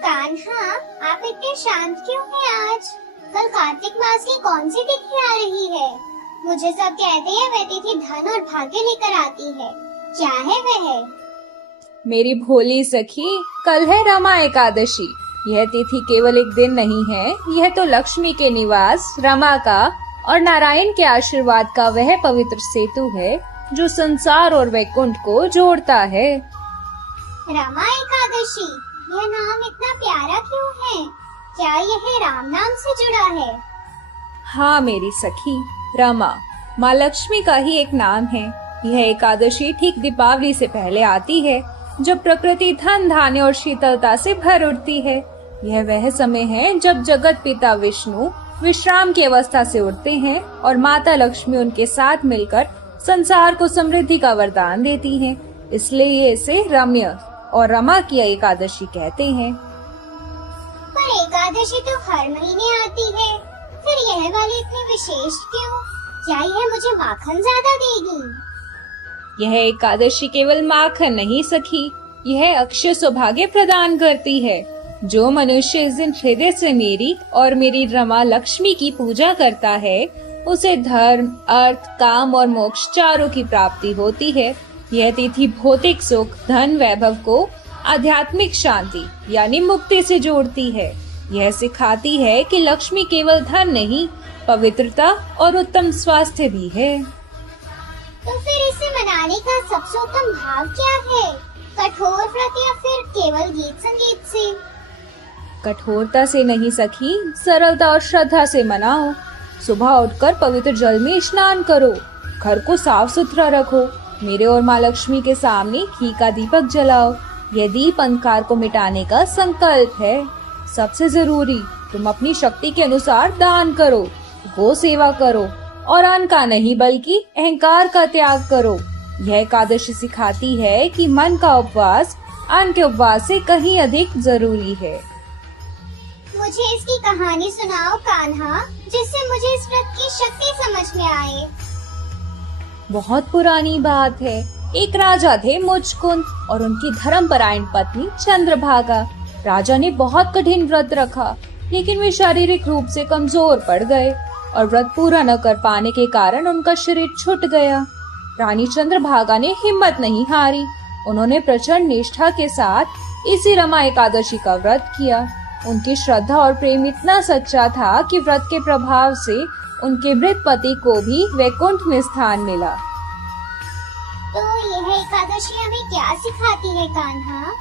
कान्हा, आप इतने शांत क्यों हैं आज? कल कार्तिक मास की कौन सी तिथि आ रही है? मुझे सब कहते हैं वह तिथि धन और भाग्य लेकर आती है। क्या है वह? मेरी भोली सखी, कल है रमा एकादशी। यह तिथि केवल एक दिन नहीं है, यह तो लक्ष्मी के निवास, रमा का और नारायण के आशीर्वाद का वह पवित्र सेतु है जो संसार और वैकुंठ को जोड़ता है। रमा एकादशी, यह नाम इतना प्यारा क्यों है? क्या यह राम नाम से जुड़ा है? हाँ मेरी सखी, रमा माँ लक्ष्मी का ही एक नाम है। यह एकादशी ठीक दीपावली से पहले आती है, जब प्रकृति धन धान्य और शीतलता से भर उठती है। यह वह समय है जब जगत पिता विष्णु विश्राम की अवस्था से उठते हैं और माता लक्ष्मी उनके साथ मिलकर संसार को समृद्धि का वरदान देती हैं। इसलिए इसे रम्य और रमा की एकादशी कहते हैं। पर एकादशी तो हर महीने आती है, फिर यह वाली इतनी विशेष क्यों? क्या यह मुझे माखन ज्यादा देगी? यह एकादशी केवल माखन नहीं सखी, यह अक्षय सौभाग्य प्रदान करती है। जो मनुष्य इस दिन हृदय से मेरी और मेरी रमा लक्ष्मी की पूजा करता है, उसे धर्म, अर्थ, काम और मोक्ष चारों की प्राप्ति होती है। यह तिथि भौतिक सुख, धन, वैभव को आध्यात्मिक शांति यानी मुक्ति से जोड़ती है। यह सिखाती है कि लक्ष्मी केवल धन नहीं, पवित्रता और उत्तम स्वास्थ्य भी है। तो फिर इसे मनाने का सबसे उत्तम भाव क्या है? कठोर व्रत या फिर केवल गीत संगीत से? कठोरता से नहीं सखी, सरलता और श्रद्धा से मनाओ। सुबह उठकर पवित्र जल में स्नान करो, घर को साफ सुथरा रखो, मेरे और माँ लक्ष्मी के सामने घी का दीपक जलाओ। यह दीप अंधकार को मिटाने का संकल्प है। सबसे जरूरी, तुम अपनी शक्ति के अनुसार दान करो, गो सेवा करो और अन्न का नहीं बल्कि अहंकार का त्याग करो। यह एकादशी सिखाती है कि मन का उपवास अन्न के उपवास से कहीं अधिक जरूरी है। मुझे इसकी कहानी सुनाओ कान्हा, जिससे मुझे इस व्रत की शक्ति समझ में आए। बहुत पुरानी बात है। एक राजा थे मुचकुंद और उनकी धर्मपरायण पत्नी चंद्रभागा। राजा ने बहुत कठिन व्रत रखा, लेकिन वे शारीरिक रूप से कमजोर पड़ गए और व्रत पूरा न कर पाने के कारण उनका शरीर छूट गया। रानी चंद्रभागा ने हिम्मत नहीं हारी। उन्होंने प्रचंड निष्ठा के साथ इसी रमा एकादशी का व्रत किया। उनकी श्रद्धा और प्रेम इतना सच्चा था कि व्रत के प्रभाव से उनके मृत पति को भी वैकुंठ में स्थान मिला। तो यह एकादशी हमें क्या सिखाती है कान्हा?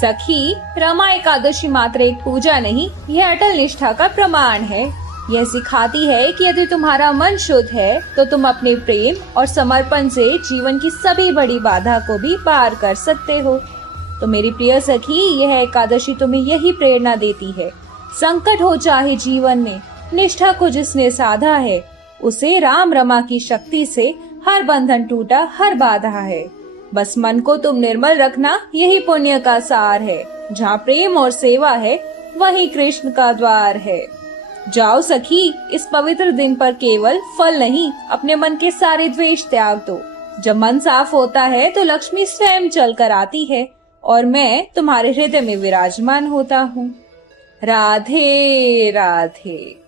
सखी, रमा एकादशी मात्र एक पूजा नहीं, यह अटल निष्ठा का प्रमाण है। यह सिखाती है कि यदि तुम्हारा मन शुद्ध है तो तुम अपने प्रेम और समर्पण से जीवन की सभी बड़ी बाधा को भी पार कर सकते हो। तो मेरी प्रिय सखी, यह एकादशी तुम्हें यही प्रेरणा देती है। संकट हो चाहे जीवन में, निष्ठा को जिसने साधा है, उसे राम रमा की शक्ति से हर बंधन टूटा, हर बाधा है। बस मन को तुम निर्मल रखना, यही पुण्य का सार है। जहाँ प्रेम और सेवा है, वहीं कृष्ण का द्वार है। जाओ सखी, इस पवित्र दिन पर केवल फल नहीं, अपने मन के सारे द्वेष त्याग दो। जब मन साफ होता है तो लक्ष्मी स्वयं चल कर आती है और मैं तुम्हारे हृदय में विराजमान होता हूँ। राधे राधे।